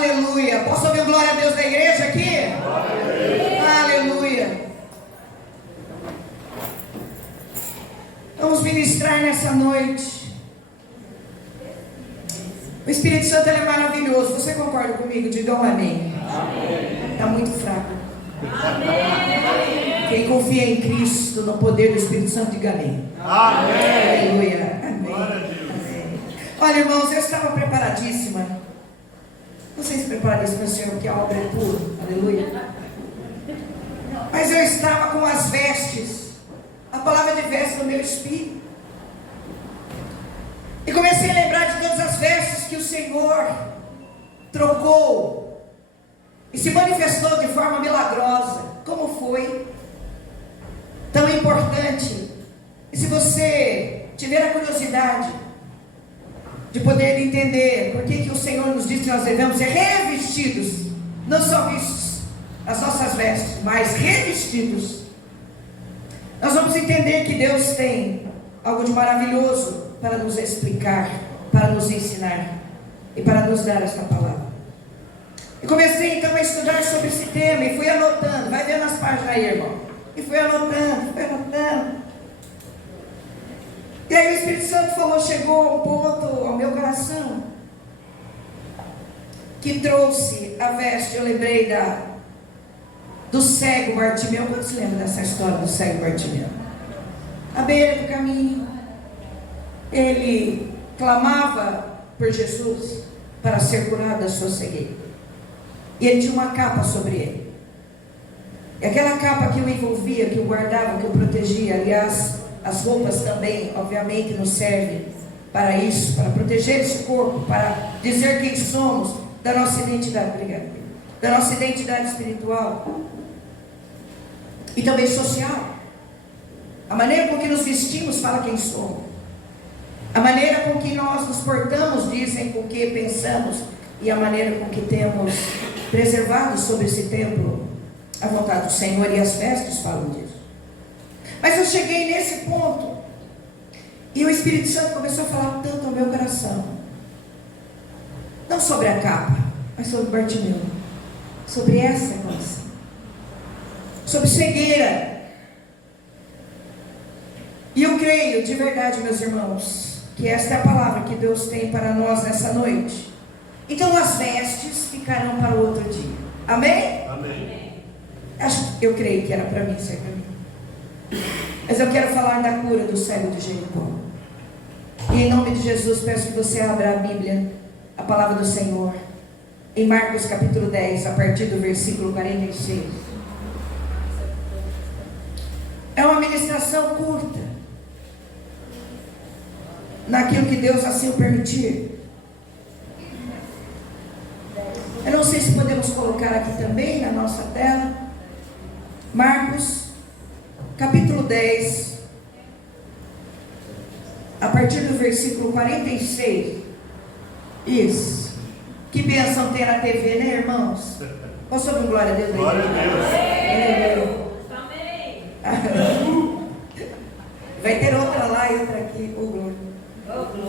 Aleluia. Posso ouvir glória a Deus da igreja aqui? Aleluia. Vamos ministrar nessa noite. O Espírito Santo ele é maravilhoso. Você concorda comigo? Diga um amém. Está muito fraco. Amém. Quem confia em Cristo, no poder do Espírito Santo, diga amém. Amém. Aleluia. Amém. Amém. Olha, irmãos, eu estava preparadíssima. Vocês prepararam para o Senhor, porque a obra é pura. Aleluia. Mas eu estava com as vestes, a palavra de vestes no meu espírito. E comecei a lembrar de todas as vestes que o Senhor trocou e se manifestou de forma milagrosa. Como foi tão importante. E se você tiver a curiosidade de poder entender por que o Senhor nos diz que nós devemos ser revestidos, não só vistos as nossas vestes, mas revestidos, nós vamos entender que Deus tem algo de maravilhoso para nos explicar, para nos ensinar e para nos dar esta palavra. E comecei então a estudar sobre esse tema e fui anotando, vai vendo as páginas aí, irmão, e fui anotando. E aí o Espírito Santo falou, chegou a um ponto ao meu coração, que trouxe a veste. Eu lembrei do cego Bartimeu. Quantos lembram dessa história do cego Bartimeu? À beira do caminho, ele clamava por Jesus para ser curado da sua cegueira. E ele tinha uma capa sobre ele. E aquela capa que o envolvia, que o guardava, que o protegia, aliás, as roupas também, obviamente, nos servem para isso, para proteger esse corpo, para dizer quem somos, da nossa identidade, da nossa identidade espiritual e também social. A maneira com que nos vestimos fala quem somos. A maneira com que nós nos portamos dizem com que pensamos, e a maneira com que temos preservado sobre esse templo a vontade do Senhor, e as vestes falam disso. Mas eu cheguei nesse ponto e o Espírito Santo começou a falar tanto ao meu coração, não sobre a capa, mas sobre Bartimeu, sobre essa condição, sobre cegueira. E eu creio de verdade, meus irmãos, que esta é a palavra que Deus tem para nós nessa noite. Então as vestes ficarão para o outro dia. Amém? Amém. Eu creio que era para mim, isso é para mim. Mas eu quero falar da cura do cego de Jericó. E em nome de Jesus peço que você abra a Bíblia, a palavra do Senhor, em Marcos capítulo 10, a partir do versículo 46. É uma ministração curta, naquilo que Deus assim o permitir. Eu não sei se podemos colocar aqui também na nossa tela. Marcos capítulo 10, a partir do versículo 46. Isso. Que bênção ter na TV, né, irmãos? Posso ouvir glória a Deus? Glória a Deus. Amém. Vai ter outra lá e outra aqui.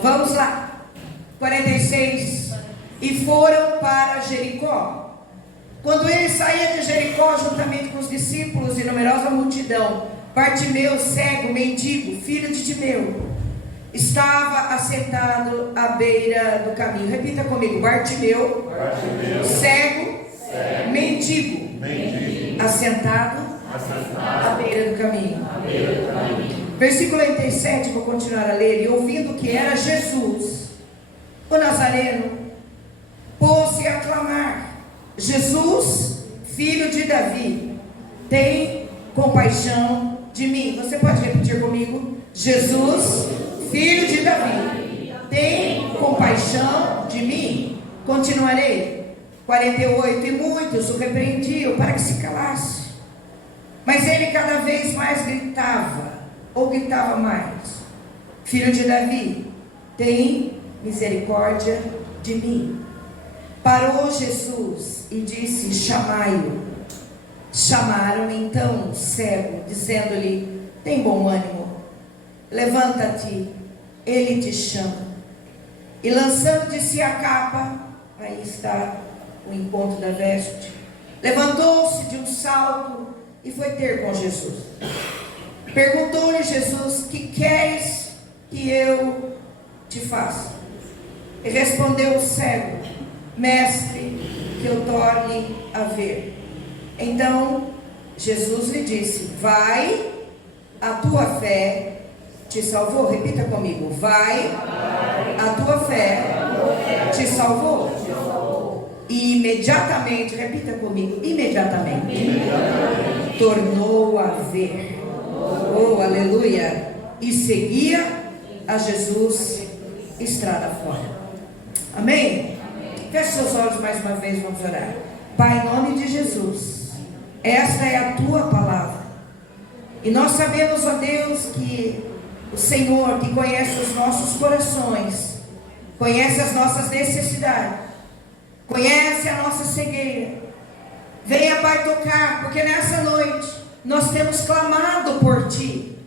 Vamos lá. 46. E foram para Jericó. Quando ele saía de Jericó, juntamente com os discípulos e numerosa multidão, Bartimeu, cego, mendigo, filho de Timeu, estava assentado à beira do caminho. Repita comigo: Bartimeu, cego, mendigo, assentado à beira do caminho. Versículo 87, vou continuar a ler. E ouvindo que era Jesus, o Nazareno, pôs-se a clamar: Jesus, filho de Davi, tem compaixão de mim. Você pode repetir comigo? Jesus, filho de Davi, tem compaixão de mim. Continuarei. 48. E muitos o repreendiam para que se calasse, mas ele cada vez mais gritava mais: Filho de Davi, tem misericórdia de mim. Parou Jesus e disse: chamai-o. Chamaram então o cego, dizendo-lhe: tem bom ânimo, levanta-te, ele te chama. E lançando de si a capa, aí está, o encontro da veste, levantou-se de um salto e foi ter com Jesus. Perguntou-lhe Jesus: que queres que eu te faça? E respondeu o cego: mestre, que eu torne a ver. Então Jesus lhe disse: vai, a tua fé te salvou. Repita comigo: vai, a tua fé te salvou. E imediatamente, repita comigo: imediatamente, tornou a ver. Oh, aleluia! E seguia a Jesus estrada fora. Amém? Feche seus olhos mais uma vez, vamos orar. Pai, em nome de Jesus, esta é a tua palavra. E nós sabemos, ó Deus, que o Senhor, que conhece os nossos corações, conhece as nossas necessidades, conhece a nossa cegueira. Venha, Pai, tocar, porque nessa noite nós temos clamado por Ti.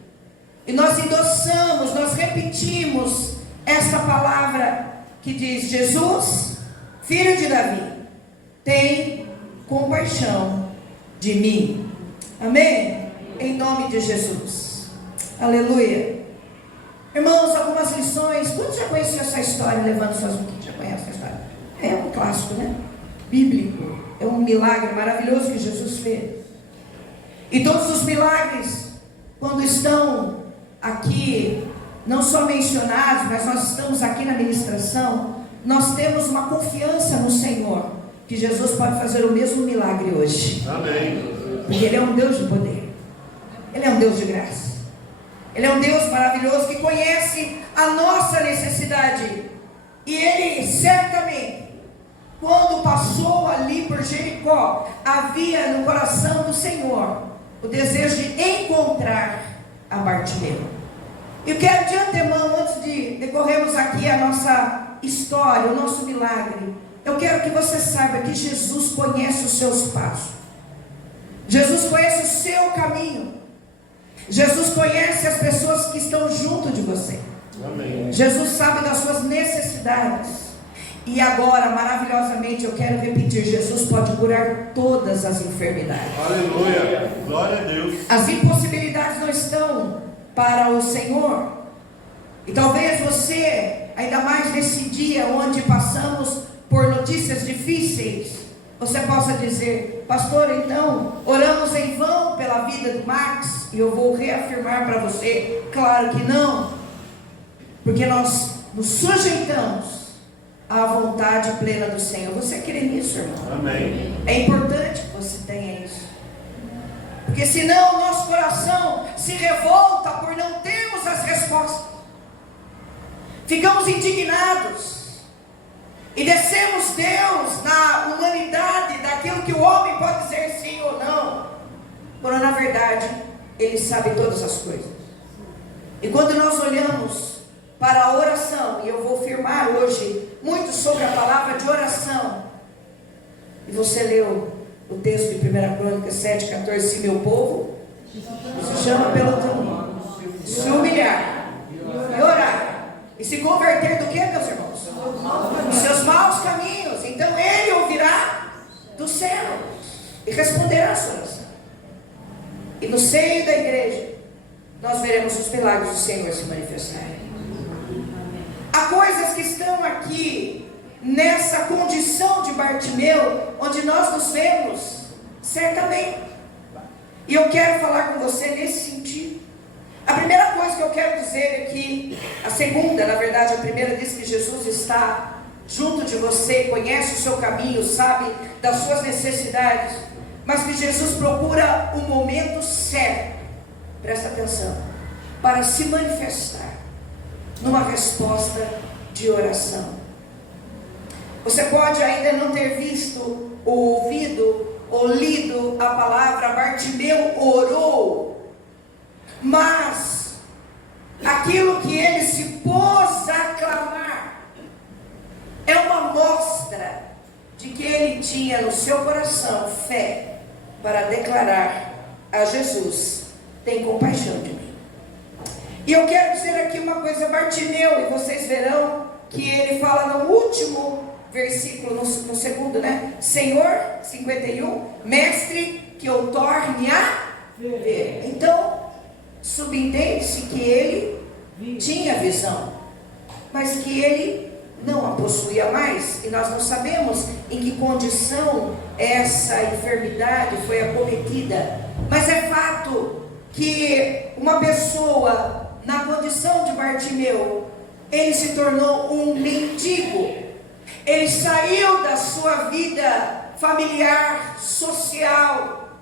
E nós endossamos, nós repetimos esta palavra que diz: Jesus, filho de Davi, tem compaixão de mim. Amém? Em nome de Jesus. Aleluia. Irmãos, algumas lições. Quantos já conheciam essa história? Levando suas mãos. Já conhece essa história? É um clássico, né? Bíblico. É um milagre maravilhoso que Jesus fez. E todos os milagres, quando estão aqui, não só mencionados, mas nós estamos aqui na ministração, nós temos uma confiança no Senhor, que Jesus pode fazer o mesmo milagre hoje. Amém. Porque Ele é um Deus de poder. Ele é um Deus de graça. Ele é um Deus maravilhoso que conhece a nossa necessidade. E Ele certamente, quando passou ali por Jericó, havia no coração do Senhor o desejo de encontrar a Bartimeu. Eu quero de antemão, antes de decorrermos aqui a nossa história, o nosso milagre, eu quero que você saiba que Jesus conhece os seus passos. Jesus conhece o seu caminho. Jesus conhece as pessoas que estão junto de você. Amém. Jesus sabe das suas necessidades. E agora, maravilhosamente, eu quero repetir: Jesus pode curar todas as enfermidades. Aleluia. Glória a Deus. As impossibilidades não estão para o Senhor. E talvez você, ainda mais nesse dia onde passamos por notícias difíceis, você possa dizer: pastor, então oramos em vão pela vida do Max? E eu vou reafirmar para você: claro que não, porque nós nos sujeitamos à vontade plena do Senhor. Você crê nisso, irmão? Amém. É importante que você tenha isso, porque senão o nosso coração se revolta por não termos as respostas. Ficamos indignados e descemos Deus na humanidade daquilo que o homem pode dizer sim ou não, quando na verdade Ele sabe todas as coisas. E quando nós olhamos para a oração, e eu vou afirmar hoje muito sobre a palavra de oração, e você leu o texto de 1 Crônicas 7,14: se meu povo se chama pelo teu nome, se humilhar e orar e se converter do que, meus irmãos? Dos seus maus caminhos, então Ele ouvirá do céu e responderá a sua oração. E no seio da igreja nós veremos os milagres do Senhor se manifestarem. Há coisas que estão aqui nessa condição de Bartimeu, onde nós nos vemos certamente. E eu quero falar com você nesse sentido. A primeira coisa que eu quero dizer é que, a segunda, na verdade, a primeira diz que Jesus está junto de você, conhece o seu caminho, sabe das suas necessidades, mas que Jesus procura o momento certo, presta atenção, para se manifestar numa resposta de oração. Você pode ainda não ter visto, ou ouvido, ou lido a palavra Bartimeu orou, mas aquilo que ele se pôs a clamar é uma mostra de que ele tinha no seu coração fé para declarar a Jesus: tem compaixão de mim. E eu quero dizer aqui uma coisa: Bartimeu, e vocês verão que ele fala no último versículo no segundo, né? Senhor, 51, mestre, que eu torne a ver. Então, subentende-se que ele tinha visão, mas que ele não a possuía mais, e nós não sabemos em que condição essa enfermidade foi acometida, mas é fato que uma pessoa na condição de Bartimeu, ele se tornou um mendigo. Ele saiu da sua vida familiar, social,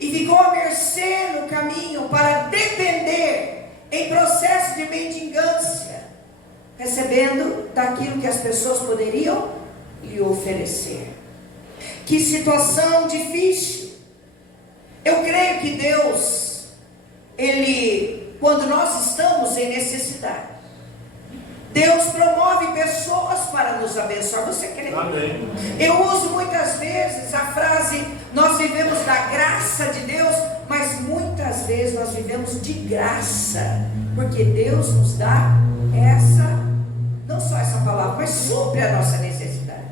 e ficou à mercê no caminho para depender em processo de mendigância, recebendo daquilo que as pessoas poderiam lhe oferecer. Que situação difícil. Eu creio que Deus, Ele, quando nós estamos em necessidade, Deus promove pessoas para nos abençoar. Você crê? Amém. Eu uso muitas vezes a frase: nós vivemos da graça de Deus, mas muitas vezes nós vivemos de graça, porque Deus nos dá essa, não só essa palavra, mas supre a nossa necessidade.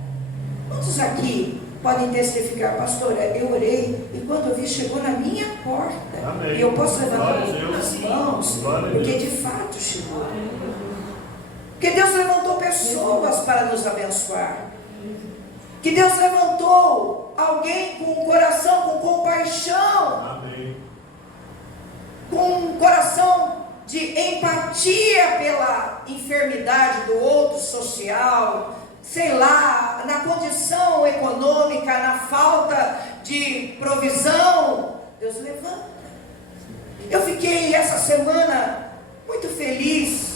Quantos aqui podem testificar: pastora, eu orei e quando eu vi chegou na minha porta? Amém. E eu posso levantar Glória as mãos, Glória a porque Deus. de fato chegou. Que Deus levantou pessoas para nos abençoar. Que Deus levantou alguém com um coração, com compaixão, Amém. com um coração de empatia pela enfermidade do outro, social, sei lá, na condição econômica, na falta de provisão. Deus levanta. Eu fiquei essa semana muito feliz,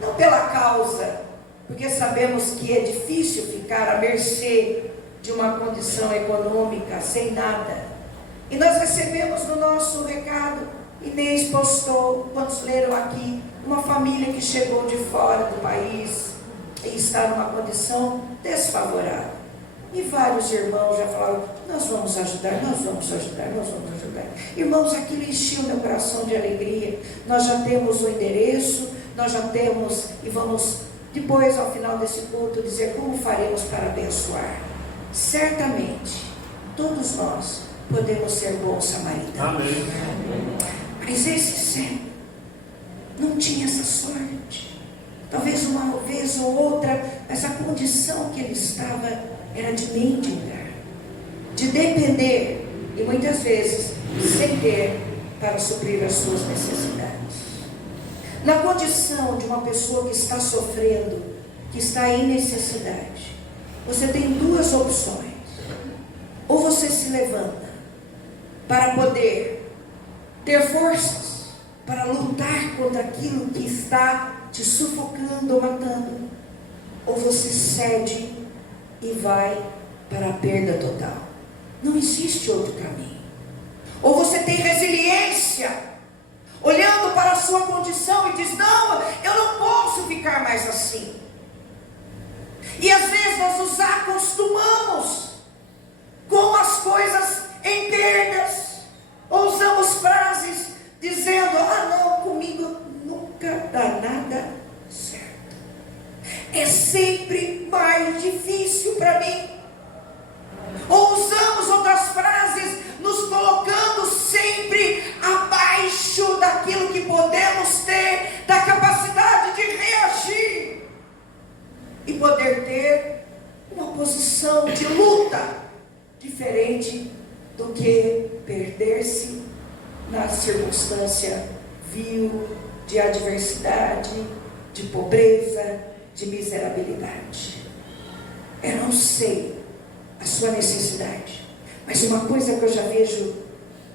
não pela causa, porque sabemos que é difícil ficar à mercê de uma condição econômica, sem nada. E nós recebemos no nosso recado, Inês postou, quantos leram aqui, uma família que chegou de fora do país e está numa condição desfavorável. E vários irmãos já falaram: nós vamos ajudar, nós vamos ajudar, nós vamos ajudar. Irmãos, aquilo encheu meu coração de alegria. Nós já temos o endereço, nós já temos, e vamos depois, ao final desse culto, dizer como faremos para abençoar. Certamente, todos nós podemos ser bons samaritanos. Amém. Mas esse cego não tinha essa sorte. Talvez uma vez ou outra, mas a condição que ele estava era de mendigar, de depender, e muitas vezes sem ter para suprir as suas necessidades. Na condição de uma pessoa que está sofrendo, que está em necessidade, você tem duas opções: ou você se levanta para poder ter forças para lutar contra aquilo que está te sufocando ou matando, ou você cede e vai para a perda total. Não existe outro caminho. Ou você tem resiliência, olhando para a sua condição e diz: não, eu não posso ficar mais assim. E às vezes nós nos acostumamos com as coisas em perdas, ou usamos frases dizendo: ah não, comigo nunca dá nada certo, é sempre mais difícil para mim. Ou usamos outras frases nos colocando sempre abaixo daquilo que podemos ter, da capacidade de reagir e poder ter uma posição de luta diferente do que perder-se na circunstância vil de adversidade, de pobreza, de miserabilidade. Eu não sei a sua necessidade, mas uma coisa que eu já vejo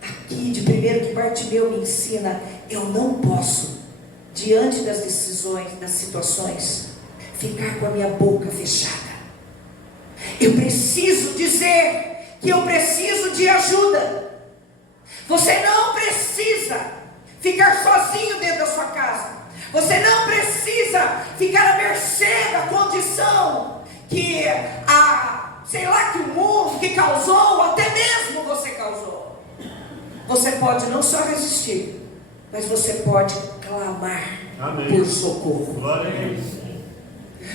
aqui de primeiro que Bartimeu me ensina: eu não posso, diante das decisões, das situações, ficar com a minha boca fechada. Eu preciso dizer que eu preciso de ajuda. Você não precisa ficar sozinho dentro da sua casa. Você não precisa ficar à mercê da condição que sei lá, que o mundo que causou, ou até mesmo você causou. Você pode não só resistir, mas você pode clamar por socorro. Glória a Deus.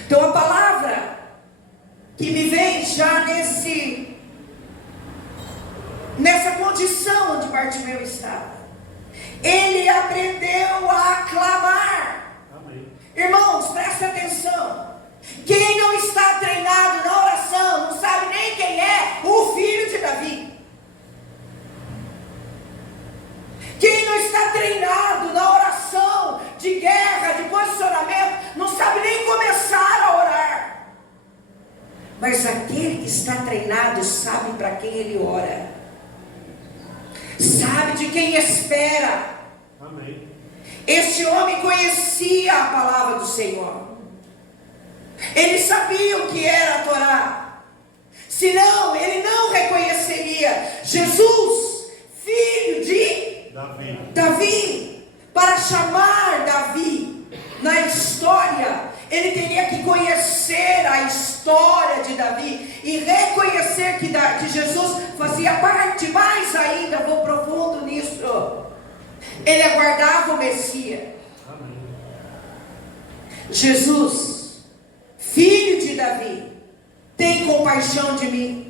Então a palavra que me vem já nessa condição onde Bartimeu estava. Ele aprendeu a clamar. Amém. Irmãos, presta atenção. Quem não está treinado na oração, não sabe nem quem é o filho de Davi. Quem não está treinado na oração de guerra, de posicionamento, não sabe nem começar a orar. Mas aquele que está treinado sabe para quem ele ora, sabe de quem espera. Amém. Este homem conhecia a palavra do Senhor. Ele sabia o que era a Torá. Senão ele não reconheceria Jesus, filho de Davi. Para chamar Davi na história, ele teria que conhecer a história de Davi e reconhecer que Jesus fazia parte, mais ainda, vou profundo nisso, ele aguardava o Messias. Amém. Jesus, filho de Davi, tem compaixão de mim.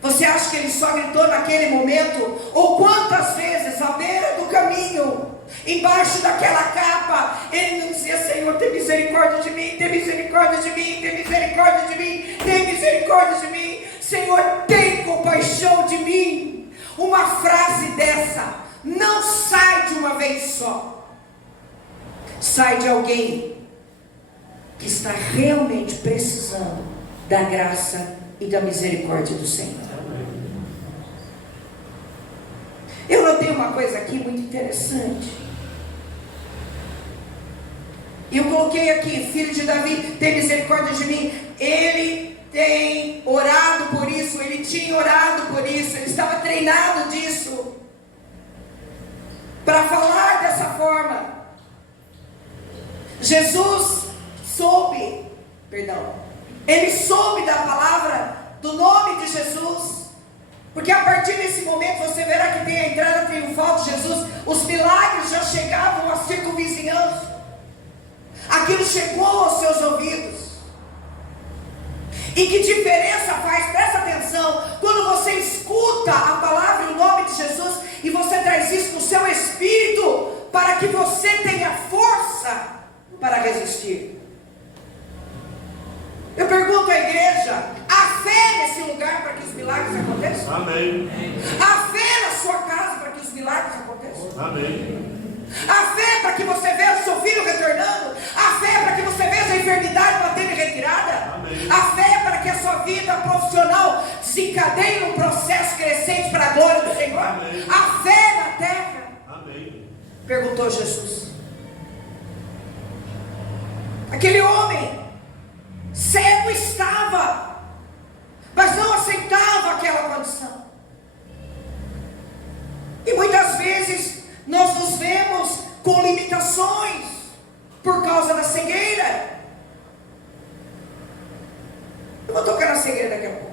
Você acha que ele só gritou naquele momento? Ou quantas vezes à beira do caminho, embaixo daquela capa, ele não dizia: Senhor, tem misericórdia de mim, tem misericórdia de mim, tem misericórdia de mim, tem misericórdia de mim, Senhor, tem compaixão de mim. Uma frase dessa não sai de uma vez só, sai de alguém que está realmente precisando da graça e da misericórdia do Senhor. Eu notei uma coisa aqui muito interessante. Eu coloquei aqui: filho de Davi, tem misericórdia de mim. Ele tem orado por isso, ele tinha orado por isso, ele estava treinado disso, para falar dessa forma. Jesus ele soube da palavra, do nome de Jesus. Porque a partir desse momento você verá que tem a entrada triunfal de Jesus. Os milagres já chegavam à circunvizinhança. Aquilo chegou aos seus ouvidos. E que diferença faz? Presta atenção. Quando você escuta a palavra e o nome de Jesus, e você traz isso no seu espírito, para que você tenha força para resistir. Eu pergunto à igreja: há fé nesse lugar para que os milagres aconteçam? Amém. Há fé na sua casa para que os milagres aconteçam? Amém. Há fé para que você veja o seu filho retornando? Há fé para que você veja a enfermidade batendo em retirada? Amém. Há fé para que a sua vida profissional desencadeie um processo crescente para a glória do Senhor? Amém. Há fé na terra? Amém. Perguntou Jesus. Aquele homem cego estava, mas não aceitava aquela condição. E muitas vezes nós nos vemos com limitações por causa da cegueira. Eu vou tocar na cegueira daqui a pouco.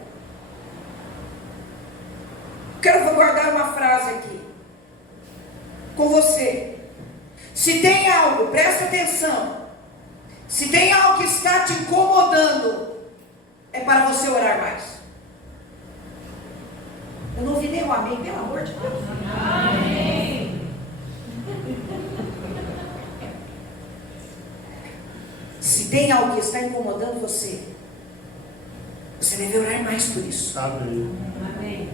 Vou guardar uma frase aqui com você. Se tem algo, presta atenção, se tem algo que está te incomodando, é para você orar mais. Eu não ouvi nem um amém, pelo amor de Deus. Amém. Se tem algo que está incomodando você, você deve orar mais por isso. Amém. Amém.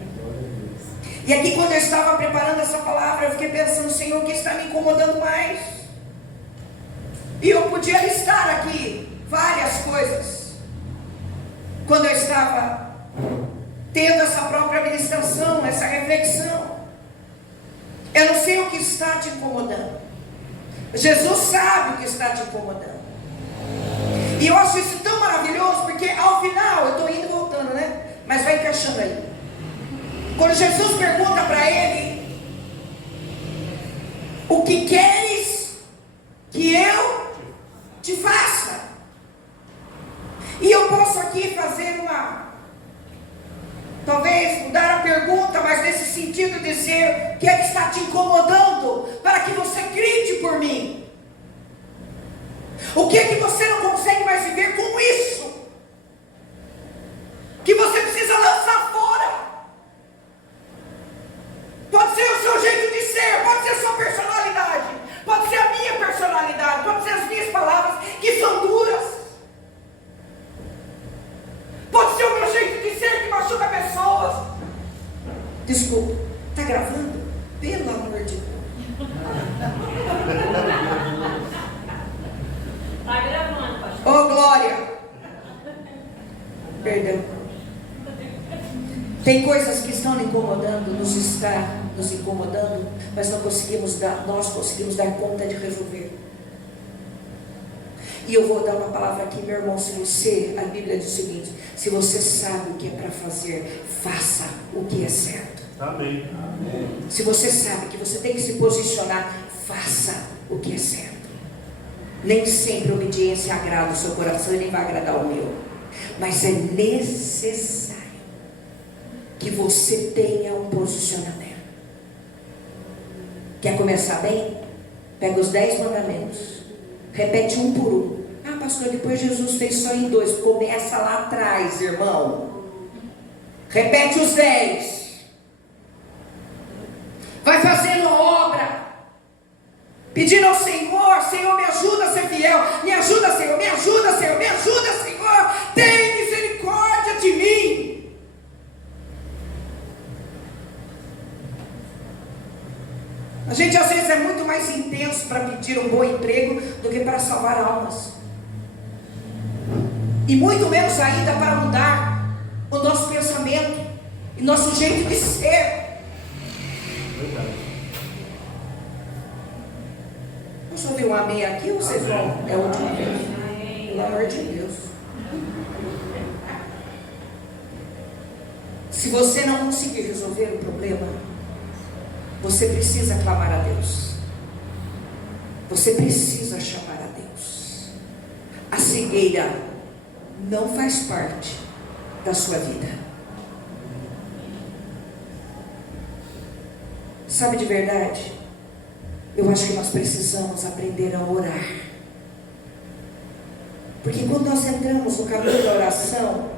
E aqui, quando eu estava preparando essa palavra, eu fiquei pensando: Senhor, o que está me incomodando mais? E eu podia listar aqui várias coisas. Quando eu estava tendo essa própria ministração, essa reflexão, eu não sei o que está te incomodando. Jesus sabe o que está te incomodando. E eu acho isso tão maravilhoso, porque ao final, eu estou indo e voltando, né? Mas vai encaixando aí. Quando Jesus pergunta para ele: o que queres que eu te faça? E eu posso aqui fazer talvez mudar a pergunta, mas nesse sentido dizer: o que é que está te incomodando para que você grite por mim? O que é que você não consegue mais viver com isso? Desculpa, está gravando? Pelo amor de Deus. Está gravando, pastor. Oh, glória! Perdão. Tem coisas que estão nos incomodando, mas nós conseguimos dar conta de resolver. E eu vou dar uma palavra aqui, meu irmão. A Bíblia diz o seguinte: se você sabe o que é para fazer, faça o que é certo. Amém. Se você sabe que você tem que se posicionar, faça o que é certo. Nem sempre a obediência agrada o seu coração e nem vai agradar o meu, mas é necessário que você tenha um posicionamento. Quer começar bem? Pega os 10 mandamentos, repete um por um. Ah, pastor, depois Jesus fez só em 2. Começa lá atrás, irmão. Repete os 10. Vai fazendo obra, pedindo ao Senhor: Senhor, me ajuda a ser fiel. Me ajuda, Senhor, me ajuda, Senhor, me ajuda, Senhor. Tem misericórdia de mim. A gente às vezes é muito mais intenso para pedir um bom emprego do que para salvar almas. E muito menos ainda para mudar o nosso pensamento e nosso jeito de ser. Verdade. Posso ouvir um amém aqui ou vocês vão? É a última vez. Pelo amor de Deus. Se você não conseguir resolver o problema, você precisa clamar a Deus. Você precisa chamar a Deus. A cegueira não faz parte da sua vida. Sabe, de verdade, eu acho que nós precisamos aprender a orar. Porque quando nós entramos no caminho da oração,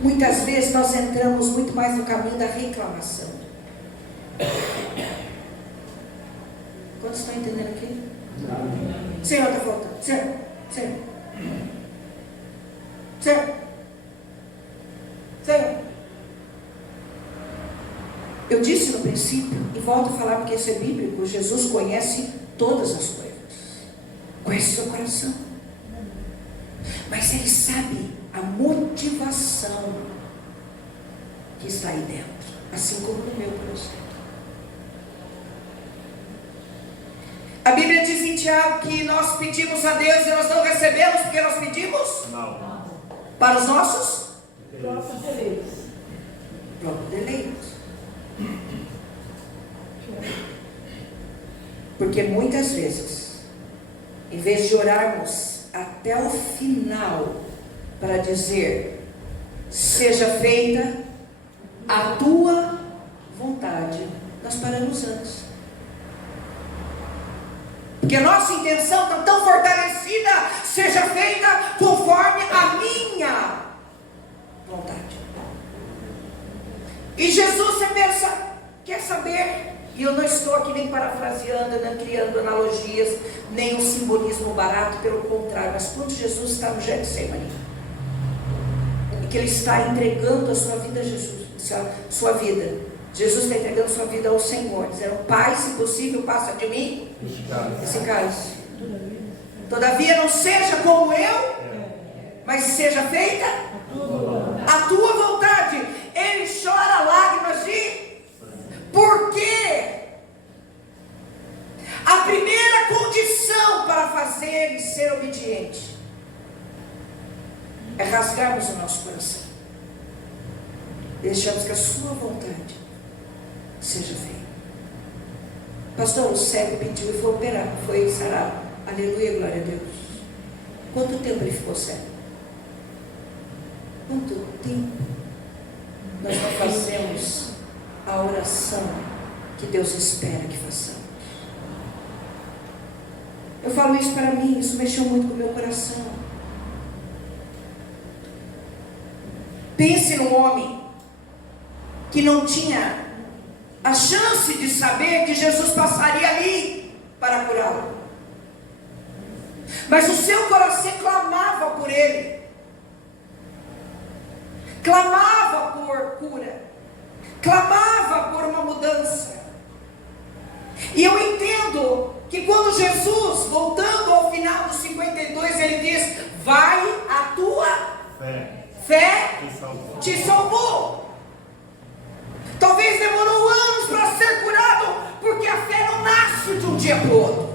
muitas vezes nós entramos muito mais no caminho da reclamação. Quantos estão entendendo aqui? Senhor, está faltando. Senhor. Eu disse no princípio, e volto a falar porque isso é bíblico: Jesus conhece todas as coisas. Conhece seu coração. Mas Ele sabe a motivação que está aí dentro, assim como no meu coração. A Bíblia diz em Tiago que nós pedimos a Deus e nós não recebemos porque nós pedimos Não. para os nossos Próprios deleites. próprios deleites. Porque muitas vezes, em vez de orarmos até o final para dizer: seja feita a tua vontade, nós paramos antes. Porque a nossa intenção está tão fortalecida: seja feita conforme a minha vontade. E Jesus, você pensa, quer saber? E eu não estou aqui nem parafraseando, nem criando analogias, nem um simbolismo barato, pelo contrário. Mas quando Jesus está no Getsemane, e que Ele está entregando a sua vida a Jesus, sua vida, Jesus está entregando sua vida ao Senhor, dizendo: Pai, se possível, passa de mim esse cálice. Todavia não seja como eu, mas seja feita a tua vontade. Ele chora lágrimas de... Por quê? A primeira condição para fazer e ser obediente é rasgarmos o nosso coração. Deixamos que a sua vontade seja feita. Pastor, o cego pediu e foi operado, foi sarado. Aleluia, glória a Deus. Quanto tempo ele ficou cego? Quanto tempo nós não fazemos a oração que Deus espera que façamos? Eu falo isso para mim, isso mexeu muito com o meu coração. Pense num homem que não tinha a chance de saber que Jesus passaria ali para curá-lo, mas o seu coração clamava por ele. clamava por cura, clamava por uma mudança. E eu entendo que quando Jesus, voltando ao final dos 52, ele diz: vai, a tua fé te salvou. Talvez demorou anos para ser curado, porque a fé não nasce de um dia para o outro.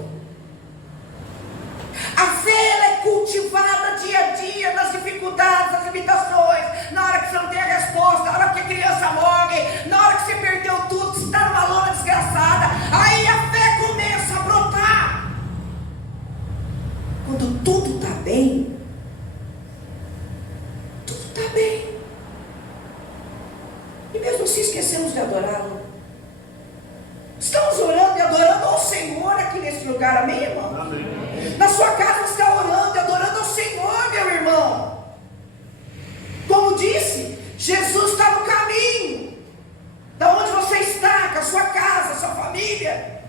A fé, ela é cultivada dia a dia, nas dificuldades, nas limitações, na hora que você não tem a resposta, na hora que a criança morre, na hora que você perdeu tudo, você está numa lona desgraçada, aí a fé começa a brotar. Quando tudo está bem, tudo está bem, e mesmo assim esquecemos de adorá-lo. Estamos orando e adorando ao Senhor aqui nesse lugar, amém, irmão? Amém. Na sua casa você está orando e adorando ao Senhor, meu irmão. Como disse, Jesus está no caminho, da onde você está, com a sua casa, a sua família.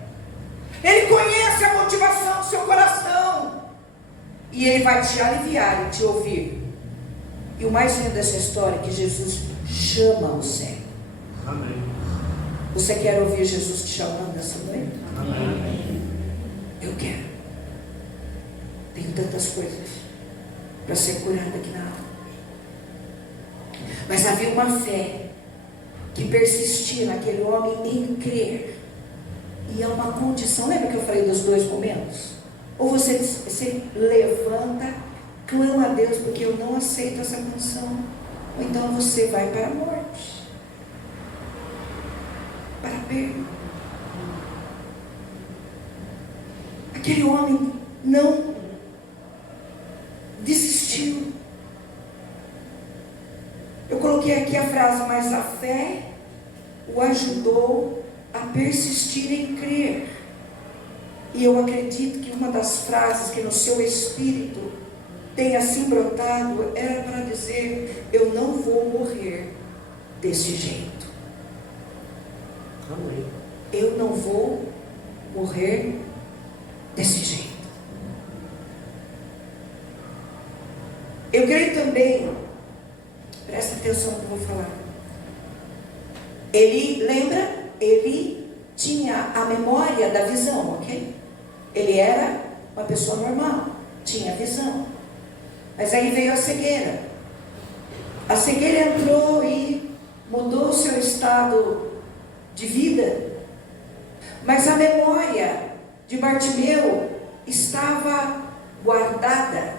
Ele conhece a motivação do seu coração, e Ele vai te aliviar e te ouvir. E o mais lindo dessa história é que Jesus chama o cego. Amém. Você quer ouvir Jesus te chamando nessa noite? Amém. Eu quero. Tenho tantas coisas para ser curada aqui na alma. Mas havia uma fé que persistia naquele homem em crer. E é uma condição. Lembra que eu falei dos dois momentos? Ou você se levanta, clama a Deus, porque eu não aceito essa condição. Ou então você vai para a morte, para a perda. Aquele homem não desistiu. Eu coloquei aqui a frase: mas a fé o ajudou a persistir em crer. E eu acredito que uma das frases que no seu espírito tem assim brotado era para dizer: eu não vou morrer desse jeito. Amém. Eu não vou morrer desse jeito. Eu creio também, presta atenção no que eu vou falar. Ele, lembra? Ele tinha a memória da visão, ok? Ele era uma pessoa normal, tinha visão. Mas aí veio a cegueira. A cegueira entrou e mudou o seu estado de vida. Mas a memória de Bartimeu estava guardada,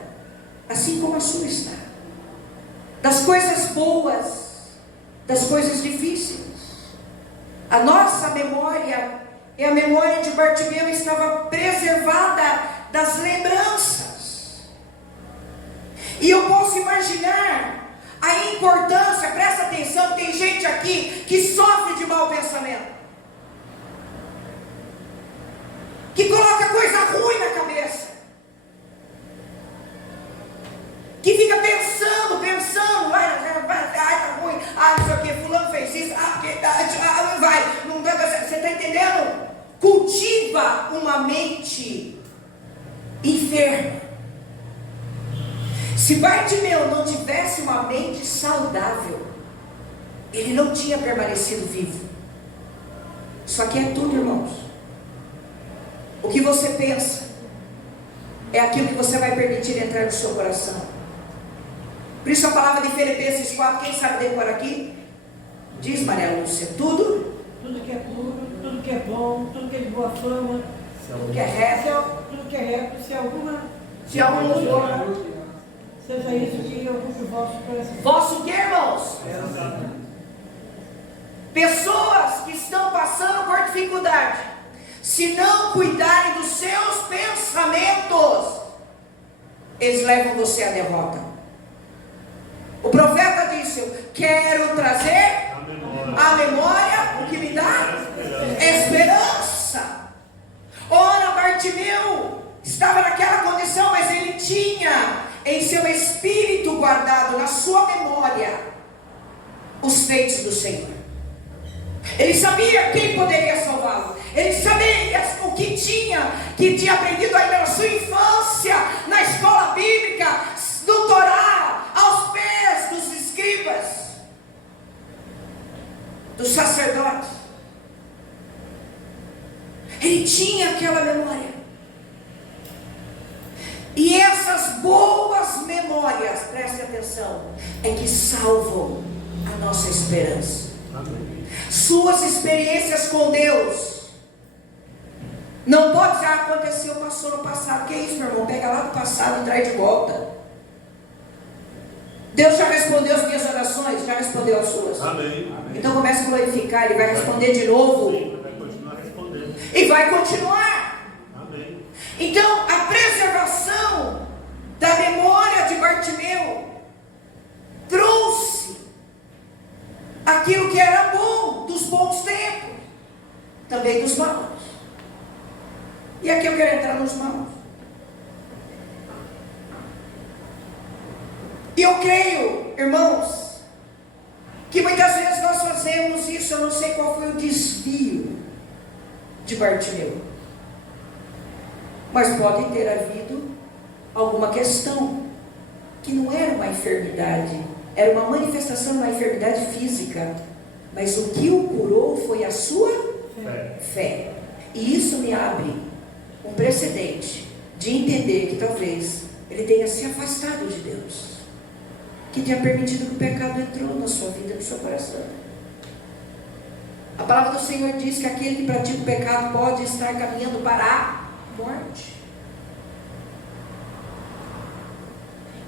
assim como a sua está. Das coisas boas, das coisas difíceis. A nossa memória é a memória de Bartimeu, estava preservada das lembranças. E eu posso imaginar a importância, presta atenção, tem gente aqui que sofre de mau pensamento, que coloca coisa ruim na cabeça, que fica pensando, tá ruim, não sei o que, fulano fez isso, vai, não dá, você está entendendo? Cultiva uma mente enferma. Se Bartimeu não tivesse uma mente saudável, ele não tinha permanecido vivo. Isso aqui é tudo, irmãos. O que você pensa é aquilo que você vai permitir entrar no seu coração. Por isso a palavra de Filipenses 4, quem sabe decorar aqui? Diz, Maria Lúcia, tudo que é puro, tudo que é bom, tudo que é de boa fama, tudo que é reto, tudo que é reto, se alguma louvor, seja isso que ocupe o vosso coração. Vosso que, irmãos? Pessoas que estão passando por dificuldade, se não cuidarem dos seus pensamentos, eles levam você à derrota. O profeta disse: eu quero trazer à memória o que me dá esperança. Ora, Bartimeu estava naquela condição, mas ele tinha em seu espírito guardado, na sua memória, os feitos do Senhor. Ele sabia quem poderia salvá-lo. Ele sabia o que tinha aprendido ainda na sua infância, na escola bíblica, do Torá, aos pés dos escribas. dos sacerdotes. Ele tinha aquela memória. E essas boas memórias, preste atenção, é que salvam a nossa esperança. Amém. Suas experiências com Deus não pode dizer, aconteceu, passou no passado. Que isso, meu irmão? Pega lá do passado e traz de volta. Deus já respondeu as minhas orações, já respondeu as suas. Amém. Amém. Então comece a glorificar, Ele vai responder de novo. Sim, vai continuar respondendo. E vai continuar. Amém. Então a preservação da memória de Bartimeu trouxe aquilo que era bom, dos bons tempos, também dos maus. E aqui eu quero entrar nos maus. E eu creio, irmãos, que muitas vezes nós fazemos isso. Eu não sei qual foi o desvio de Bartimeu, mas pode ter havido alguma questão que não era uma enfermidade, era uma manifestação de uma enfermidade física, mas o que o curou foi a sua fé. E isso me abre um precedente de entender que talvez ele tenha se afastado de Deus, que tenha permitido que o pecado entrou na sua vida, no seu coração. A palavra do Senhor diz que aquele que pratica o pecado pode estar caminhando para a morte.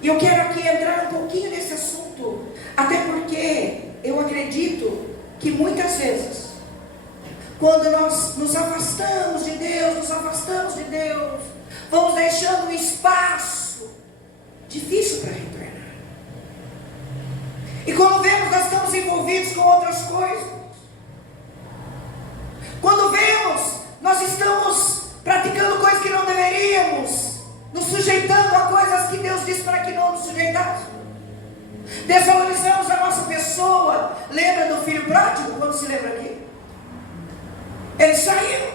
E eu quero aqui entrar um pouquinho nesse assunto, até porque eu acredito que muitas vezes, quando nós nos afastamos de Deus, vamos deixando um espaço difícil para retornar. E quando vemos, nós estamos envolvidos com outras coisas. Quando vemos, nós estamos praticando coisas que não deveríamos, nos sujeitando a coisas que Deus disse para que não nos sujeitássemos. Desvalorizamos a nossa pessoa. Lembra do filho pródigo? Quando se lembra aqui? Ele saiu,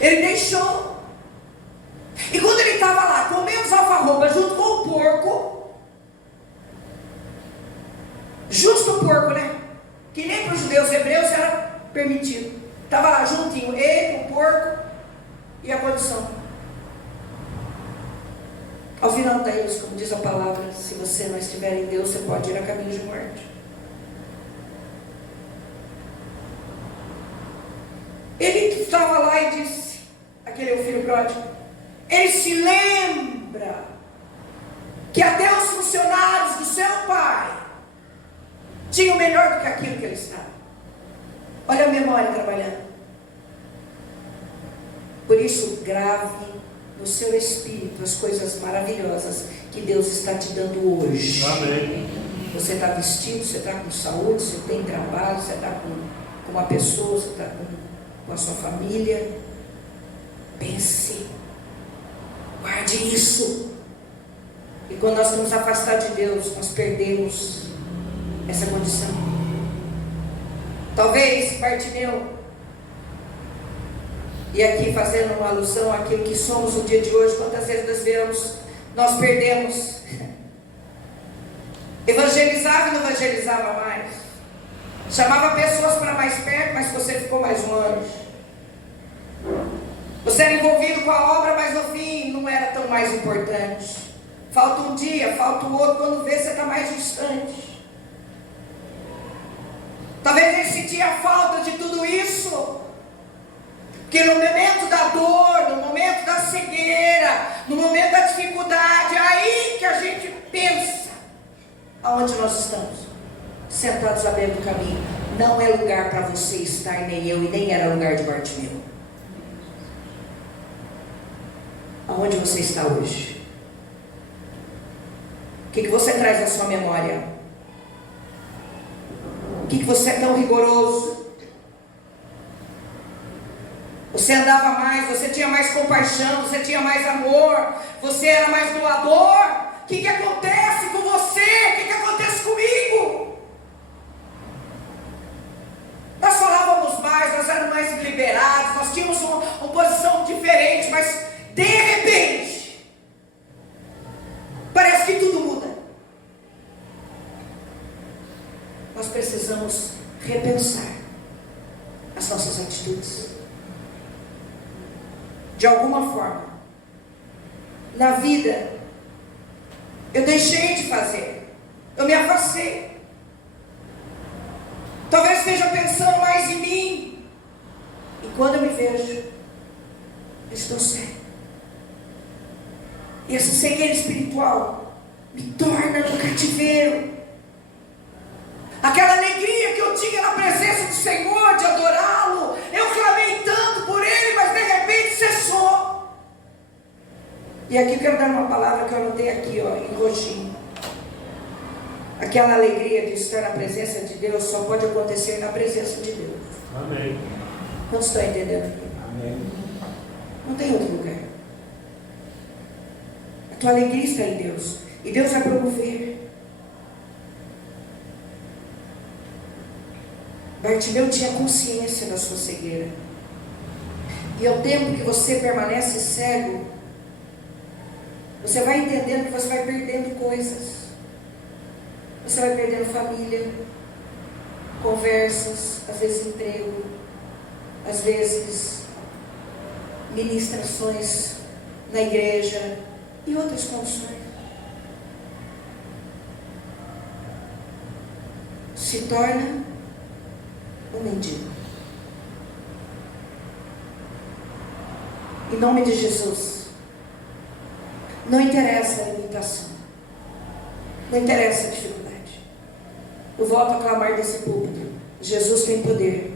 ele deixou. E quando ele estava lá comendo alfarroba junto com o porco, justo o porco, né? Que nem para os judeus hebreus era permitido. Estava lá juntinho, ele, o porco e a condição. Ao final deles, como diz a palavra, se você não estiver em Deus, você pode ir a caminho de morte. Ele estava lá e disse, aquele é o filho pródigo, ele se lembra que até os funcionários do seu pai tinham melhor do que aquilo que ele estava. Olha a memória trabalhando. Por isso, grave no seu espírito as coisas maravilhosas que Deus está te dando hoje. Amém. Você está vestido, você está com saúde, você tem trabalho, você está com uma pessoa, você está com a sua família. Pense, guarde isso. E quando nós nos afastar de Deus, nós perdemos essa condição. Talvez Bartimeu, e aqui fazendo uma alusão àquilo que somos no dia de hoje, quantas vezes nós perdemos. Evangelizava e não evangelizava mais. Chamava pessoas para mais perto, mas você ficou mais longe. Você era envolvido com a obra, mas no fim não era tão mais importante. Falta um dia, falta o outro, quando vê você está mais distante. Talvez ele sentia falta de tudo isso, porque no momento da dor, no momento da cegueira, no momento da dificuldade, é aí que a gente pensa aonde nós estamos, sentados à beira do caminho. Não é lugar para você estar, nem eu, e nem era lugar de Bartimeu. Aonde você está hoje? O que você traz na sua memória? O que você é tão rigoroso? Você andava mais, você tinha mais compaixão, você tinha mais amor, você era mais doador. O que acontece com você? O que acontece comigo? Nós falávamos mais, nós éramos mais liberados, nós tínhamos uma posição diferente, mas de repente, parece que tudo muda. Nós precisamos repensar as nossas atitudes. De alguma forma, na vida, eu deixei de fazer, eu me afastei. Talvez esteja pensando mais em mim, e quando eu me vejo, eu estou cego. E essa cegueira espiritual me torna no cativeiro. Aquela alegria que eu tinha na presença do Senhor, de adorá-lo, eu clamei tanto por Ele, mas de repente cessou. E aqui eu quero dar uma palavra que eu anotei aqui, em roxinho. Aquela alegria de estar na presença de Deus só pode acontecer na presença de Deus. Amém. Quantos estão entendendo aqui? Amém. Não tem outro lugar. A tua alegria está em Deus. E Deus vai promover. Bartimeu tinha consciência da sua cegueira. E ao tempo que você permanece cego, você vai entendendo que você vai perdendo coisas. Você vai perdendo família, conversas, às vezes emprego, às vezes ministrações na igreja e outras condições. Se torna um mendigo. Em nome de Jesus, não interessa a limitação, não interessa a dificuldade. Eu volto a clamar desse púlpito: Jesus tem poder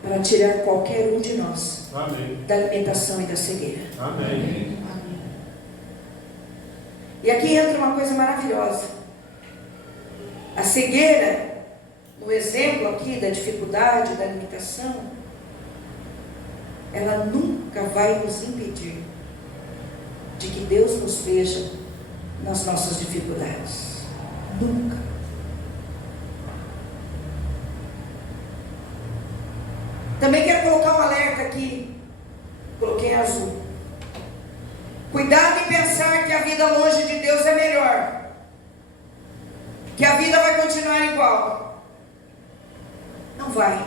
para tirar qualquer um de nós, amém, da limitação e da cegueira. Amém. E aqui entra uma coisa maravilhosa. A cegueira, no exemplo aqui da dificuldade, da limitação, ela nunca vai nos impedir de que Deus nos veja nas nossas dificuldades. Nunca. Também quero colocar um alerta aqui. Coloquei em azul. Cuidado em pensar que a vida longe de Deus é melhor, que a vida vai continuar igual. Não vai.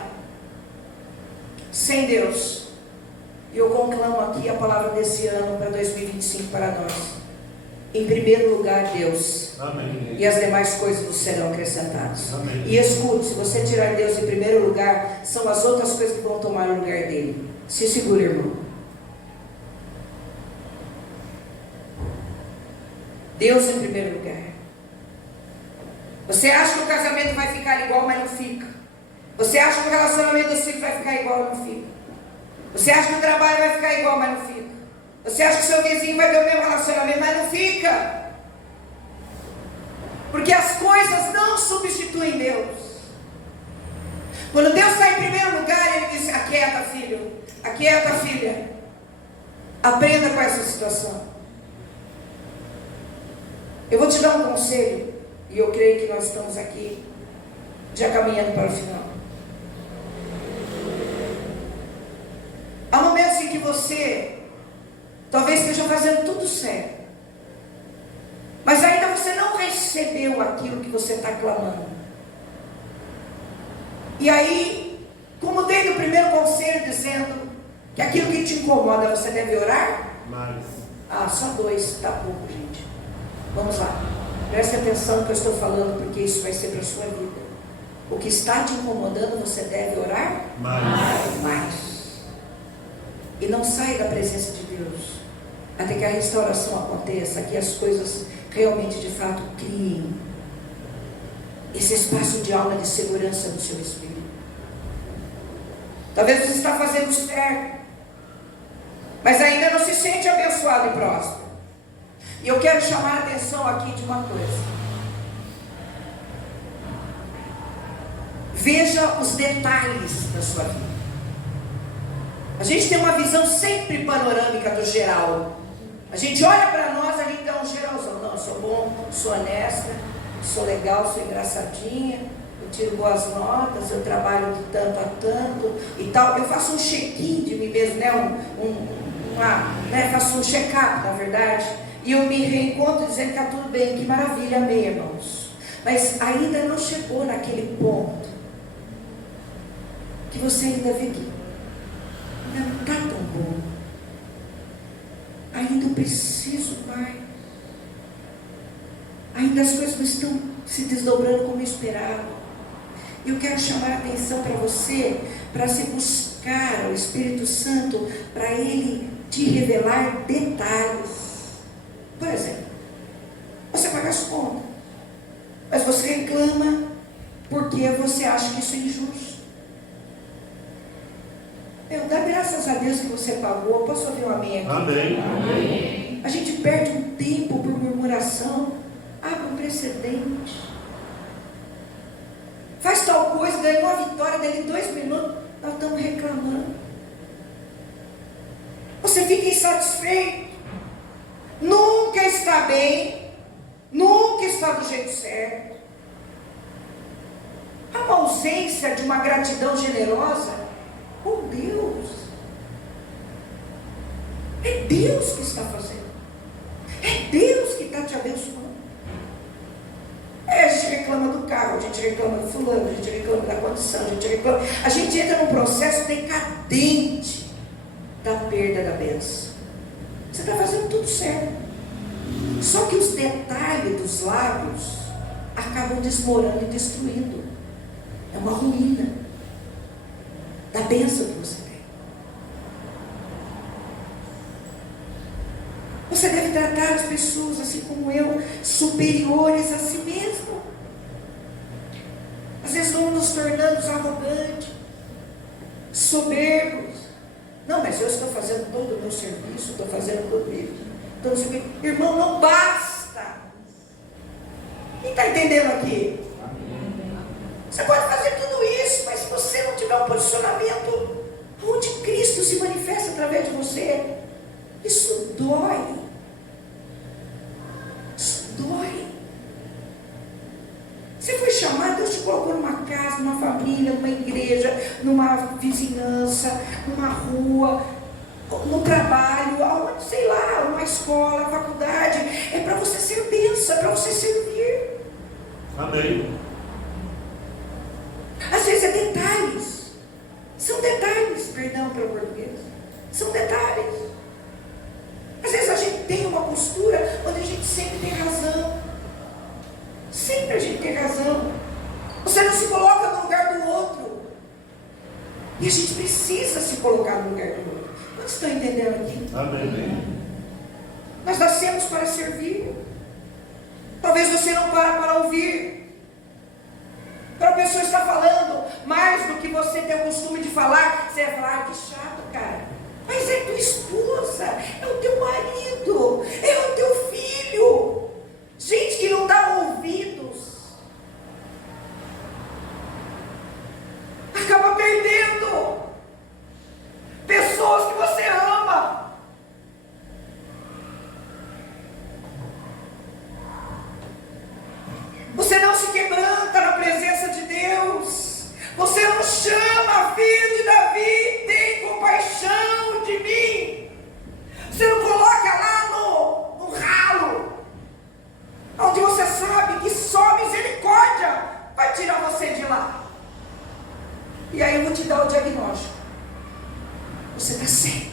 Sem Deus. E eu conclamo aqui a palavra desse ano para 2025 para nós. Em primeiro lugar, Deus. Amém. E as demais coisas nos serão acrescentadas. Amém. E escute, se você tirar Deus em primeiro lugar, são as outras coisas que vão tomar o lugar dele. Se segura, irmão. Deus em primeiro lugar. Você acha que o casamento vai ficar igual, mas não fica. Você acha que o relacionamento dos filhos vai ficar igual, mas não fica. Você acha que o trabalho vai ficar igual, mas não fica. Você acha que o seu vizinho vai ter o mesmo relacionamento, mas não fica. Porque as coisas não substituem Deus. Quando Deus está em primeiro lugar, Ele diz: aquieta, filho, aquieta, filha. Aprenda com essa situação. Eu vou te dar um conselho, e eu creio que nós estamos aqui já caminhando para o final. Há momentos em que você talvez esteja fazendo tudo certo, mas ainda você não recebeu aquilo que você está clamando. E aí, como dei o primeiro conselho dizendo que aquilo que te incomoda você deve orar? Mais. Só 2, está pouco, gente. Vamos lá, preste atenção no que eu estou falando, porque isso vai ser para a sua vida. O que está te incomodando, você deve orar? Mais. E não saia da presença de Deus até que a restauração aconteça, que as coisas realmente de fato criem esse espaço de alma de segurança no seu espírito. Talvez você está fazendo certo, mas ainda não se sente abençoado e próspero. E eu quero chamar a atenção aqui de uma coisa. Veja os detalhes da sua vida. A gente tem uma visão sempre panorâmica do geral. A gente olha para nós, a gente dá um geralzão. Não, eu sou bom, sou honesta, sou legal, sou engraçadinha, eu tiro boas notas, eu trabalho de tanto a tanto e tal. Eu faço um check-in de mim mesmo, né? Faço um check-up, na verdade. E eu me reencontro dizendo que está tudo bem, que maravilha, amém, irmãos. Mas ainda não chegou naquele ponto que você ainda vê que ainda não está tão bom. Ainda eu preciso mais. Ainda as coisas não estão se desdobrando como eu esperava. Eu quero chamar a atenção para você, para se buscar o Espírito Santo, para Ele te revelar detalhes. Por exemplo, você paga as contas, mas você reclama porque você acha que isso é injusto. Dá graças a Deus que você pagou. Posso ouvir um amém aqui? Amém. Amém. A gente perde um tempo por murmuração. Abre um precedente. Faz tal coisa, ganhou a vitória dele em 2 minutos. Nós estamos reclamando. Você fica insatisfeito. Nunca está bem. Nunca está do jeito certo. Há uma ausência de uma gratidão generosa. Oh Deus, é Deus que está fazendo, é Deus que está te abençoando. A gente reclama do carro, a gente reclama do fulano, a gente reclama da condição, a gente entra num processo decadente da perda da bênção. Você está fazendo tudo certo, só que os detalhes dos lábios acabam desmoronando e destruindo. É uma ruína da bênção que você tem. Você deve tratar as pessoas, assim como eu, superiores a si mesmo. Às vezes vamos nos tornando arrogantes, soberbos. Não, mas eu estou fazendo todo o meu serviço, estou fazendo tudo isso. Irmão, não basta. Quem está entendendo aqui? Você pode fazer tudo isso, mas se você não tiver um posicionamento onde Cristo se manifesta através de você, isso dói. Isso dói. Você foi chamado, Deus te colocou numa casa, numa família, numa igreja, numa vizinhança, numa rua, no trabalho, aonde, sei lá, numa escola, faculdade. É para você ser bênção, é para você servir. Amém. Às vezes é detalhes. São detalhes, perdão pelo português. São detalhes. Às vezes a gente tem uma postura onde a gente sempre tem razão. Sempre a gente tem razão. Você não se coloca no lugar do outro. E a gente precisa se colocar no lugar do outro. Quantos estão entendendo aqui? Amém. Nós nascemos para servir. Talvez você não para ouvir. Para a pessoa estar falando mais do que você tem o costume de falar, você vai falar, que chato, cara. Mas é tua esposa, é o teu marido, é o teu filho. Gente que não dá ouvidos, acaba perdendo pessoas que você ama. Você não se quebranta na presença de Deus. Você não chama, filho de Davi, tem compaixão de mim. Você não coloca lá no ralo, onde você sabe que só misericórdia vai tirar você de lá. E aí eu vou te dar o diagnóstico. Você está cego.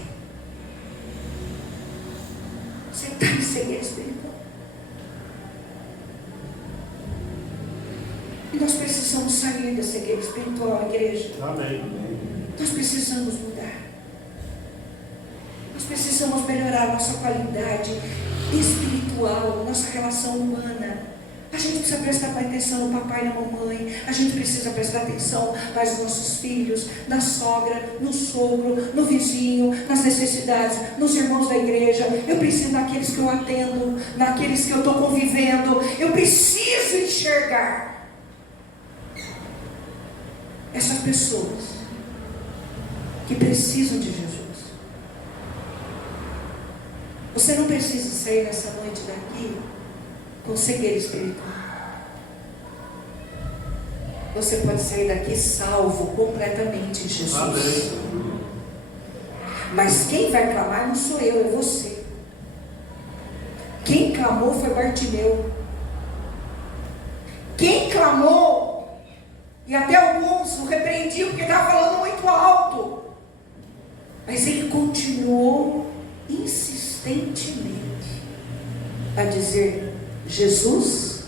Você está em cegueira espiritual. E nós precisamos sair da cegueira espiritual, igreja. Amém. Nós precisamos mudar. Nós precisamos melhorar a nossa qualidade espiritual, nossa relação humana. A gente precisa prestar mais atenção no papai e na mamãe. A gente precisa prestar atenção mais nos nossos filhos, na sogra, no sogro, no vizinho, nas necessidades, nos irmãos da igreja. Eu preciso naqueles que eu atendo, naqueles que eu estou convivendo. Eu preciso enxergar essas pessoas que precisam de Jesus. Você não precisa sair nessa noite daqui com cegueira espiritual. Você pode sair daqui salvo completamente em Jesus. Amém. Mas quem vai clamar não sou eu, é você. Quem clamou foi Bartimeu. Quem clamou, e até alguns o repreendiam porque estava falando muito pro alto. Mas ele continuou insistentemente a dizer: Jesus,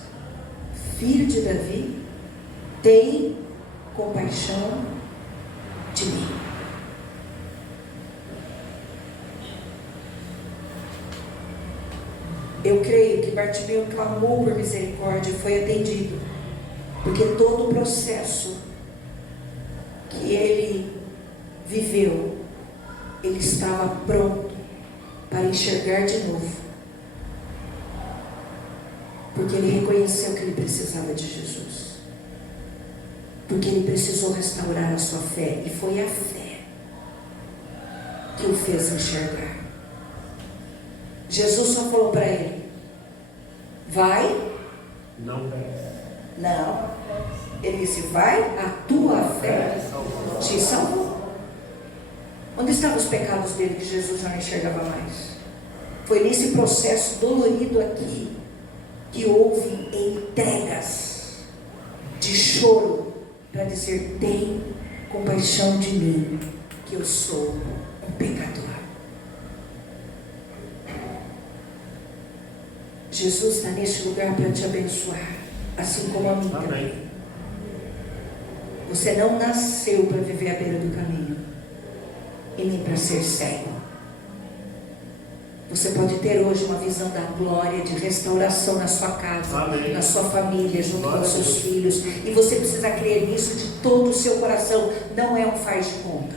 filho de Davi, tem compaixão de mim. Eu creio que Bartimeu clamou por misericórdia e foi atendido, porque todo o processo que ele viveu, ele estava pronto para enxergar de novo, porque ele reconheceu que ele precisava de Jesus, porque ele precisou restaurar a sua fé, e foi a fé que o fez enxergar. Jesus só falou para ele: vai? Não. Não. Ele disse: vai, a tua fé te salvou. Onde estavam os pecados dele que Jesus não enxergava mais? Foi nesse processo dolorido aqui que houve entregas de choro para dizer: tem compaixão de mim, que eu sou um pecador. Jesus está neste lugar para te abençoar, assim como a mim também. Você não nasceu para viver à beira do caminho e nem para ser cego. Você pode ter hoje uma visão da glória, de restauração na sua casa, Amém. na sua família, junto com os seus filhos, e você precisa crer nisso de todo o seu coração. Não é um faz de conta,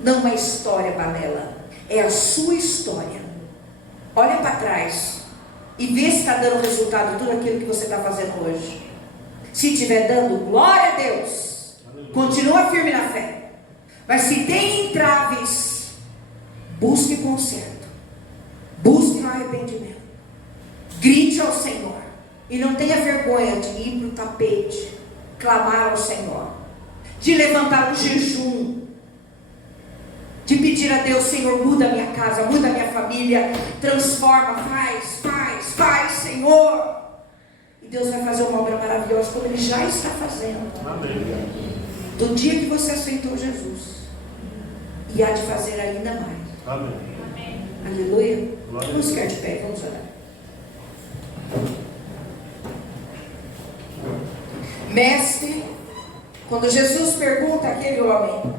não é uma história balela, é a sua história. Olha para trás e vê se está dando resultado tudo aquilo que você está fazendo hoje. Se estiver dando, glória a Deus, continua firme na fé. Mas se tem entraves, busque conserto, busque o arrependimento, grite ao Senhor, e não tenha vergonha de ir para o tapete, clamar ao Senhor, de levantar um jejum, de pedir a Deus: Senhor, muda a minha casa, muda a minha família, transforma, faz, Senhor. E Deus vai fazer uma obra maravilhosa, como Ele já está fazendo. Amém. Do dia que você aceitou Jesus, e há de fazer ainda mais. Amém. Aleluia. Glória Vamos a ficar Deus. de pé, vamos orar. Mestre, quando Jesus pergunta àquele homem: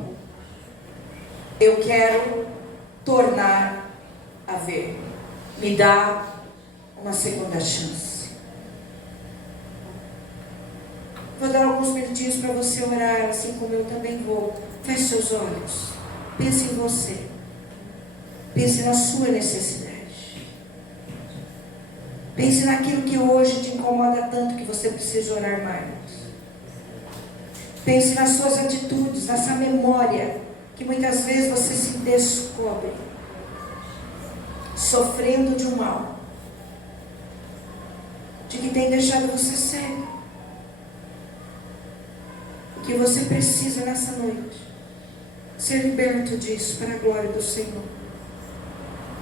eu quero tornar a ver, me dá uma segunda chance. Vou dar alguns minutinhos para você orar, assim como eu também vou. Feche seus olhos, pense em você, pense na sua necessidade, pense naquilo que hoje te incomoda tanto que você precisa orar mais. Pense nas suas atitudes, nessa memória que muitas vezes você se descobre sofrendo de um mal, de que tem deixado você cego. O que você precisa nessa noite? Ser liberto disso para a glória do Senhor.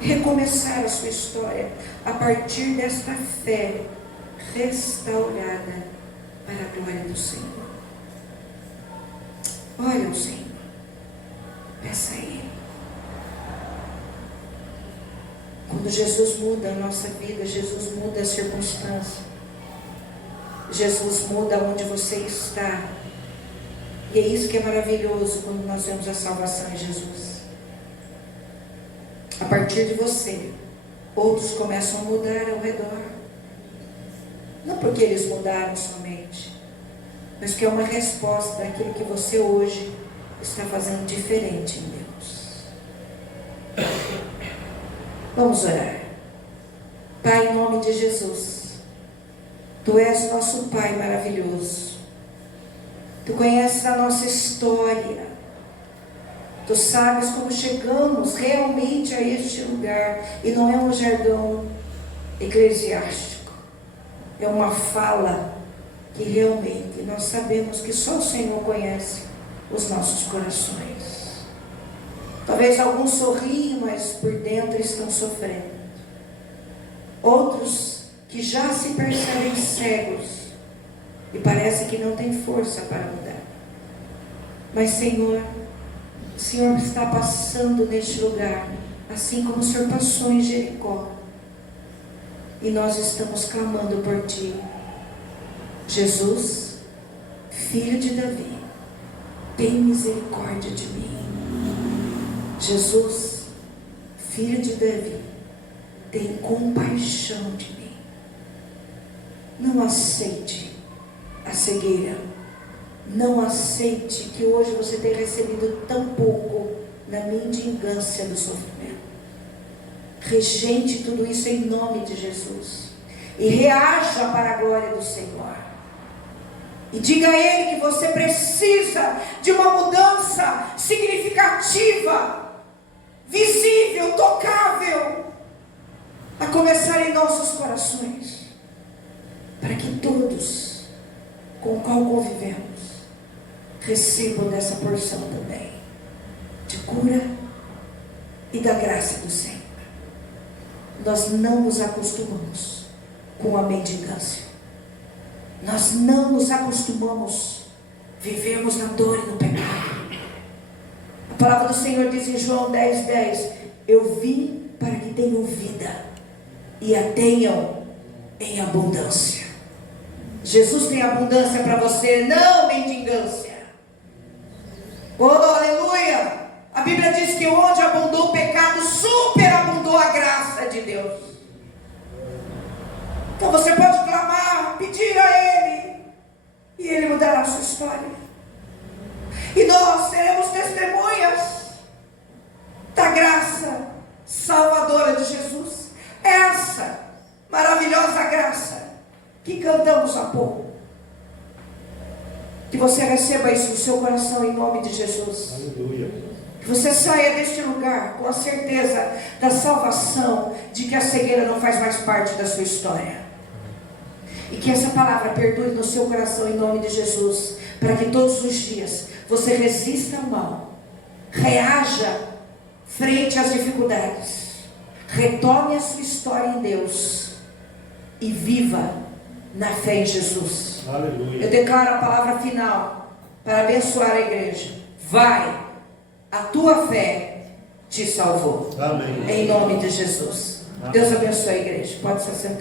Recomeçar a sua história a partir desta fé restaurada para a glória do Senhor. Olha o Senhor. Peça a Ele. Quando Jesus muda a nossa vida, Jesus muda a circunstância. Jesus muda onde você está. E é isso que é maravilhoso quando nós vemos a salvação em Jesus. A partir de você, outros começam a mudar ao redor. Não porque eles mudaram somente, mas porque é uma resposta daquilo que você hoje está fazendo diferente em Deus. Vamos orar. Pai, em nome de Jesus, Tu és nosso Pai maravilhoso. Tu conheces a nossa história. Tu sabes como chegamos realmente a este lugar. E não é um jargão eclesiástico. É uma fala que realmente nós sabemos que só o Senhor conhece os nossos corações. Talvez alguns sorriem, mas por dentro estão sofrendo. Outros que já se percebem cegos e parece que não tem força para mudar. Mas, Senhor, o Senhor está passando neste lugar, assim como o Senhor passou em Jericó. E nós estamos clamando por Ti. Jesus, Filho de Davi, tem misericórdia de mim. Jesus, Filho de Davi, tem compaixão de mim. Não aceite a cegueira. Não aceite que hoje você tenha recebido tão pouco na mendigância do sofrimento. Rejeite tudo isso em nome de Jesus. E reaja para a glória do Senhor. E diga a Ele que você precisa de uma mudança significativa, visível, tocável, a começar em nossos corações, para que todos com qual convivemos recebam dessa porção também, de cura e da graça do Senhor. Nós não nos acostumamos com a mendigância. Nós não nos acostumamos a vivermos na dor e no pecado. A palavra do Senhor diz em João 10:10: eu vim para que tenham vida e a tenham em abundância. Jesus tem abundância para você, não mendigância. Oh, aleluia! A Bíblia diz que onde abundou o pecado, superabundou a graça de Deus. Então você pode clamar, pedir a Ele, e Ele mudará a sua história. E nós seremos testemunhas da graça salvadora de Jesus. Essa maravilhosa graça que cantamos há pouco. Que você receba isso no seu coração em nome de Jesus. Aleluia. Que você saia deste lugar com a certeza da salvação, de que a cegueira não faz mais parte da sua história. E que essa palavra perdure no seu coração em nome de Jesus, para que todos os dias você resista ao mal, reaja frente às dificuldades, retome a sua história em Deus e viva na fé em Jesus. Aleluia. Eu declaro a palavra final para abençoar a igreja. Vai, a tua fé te salvou. Amém. Em nome de Jesus. Deus abençoe a igreja. Pode se assentar.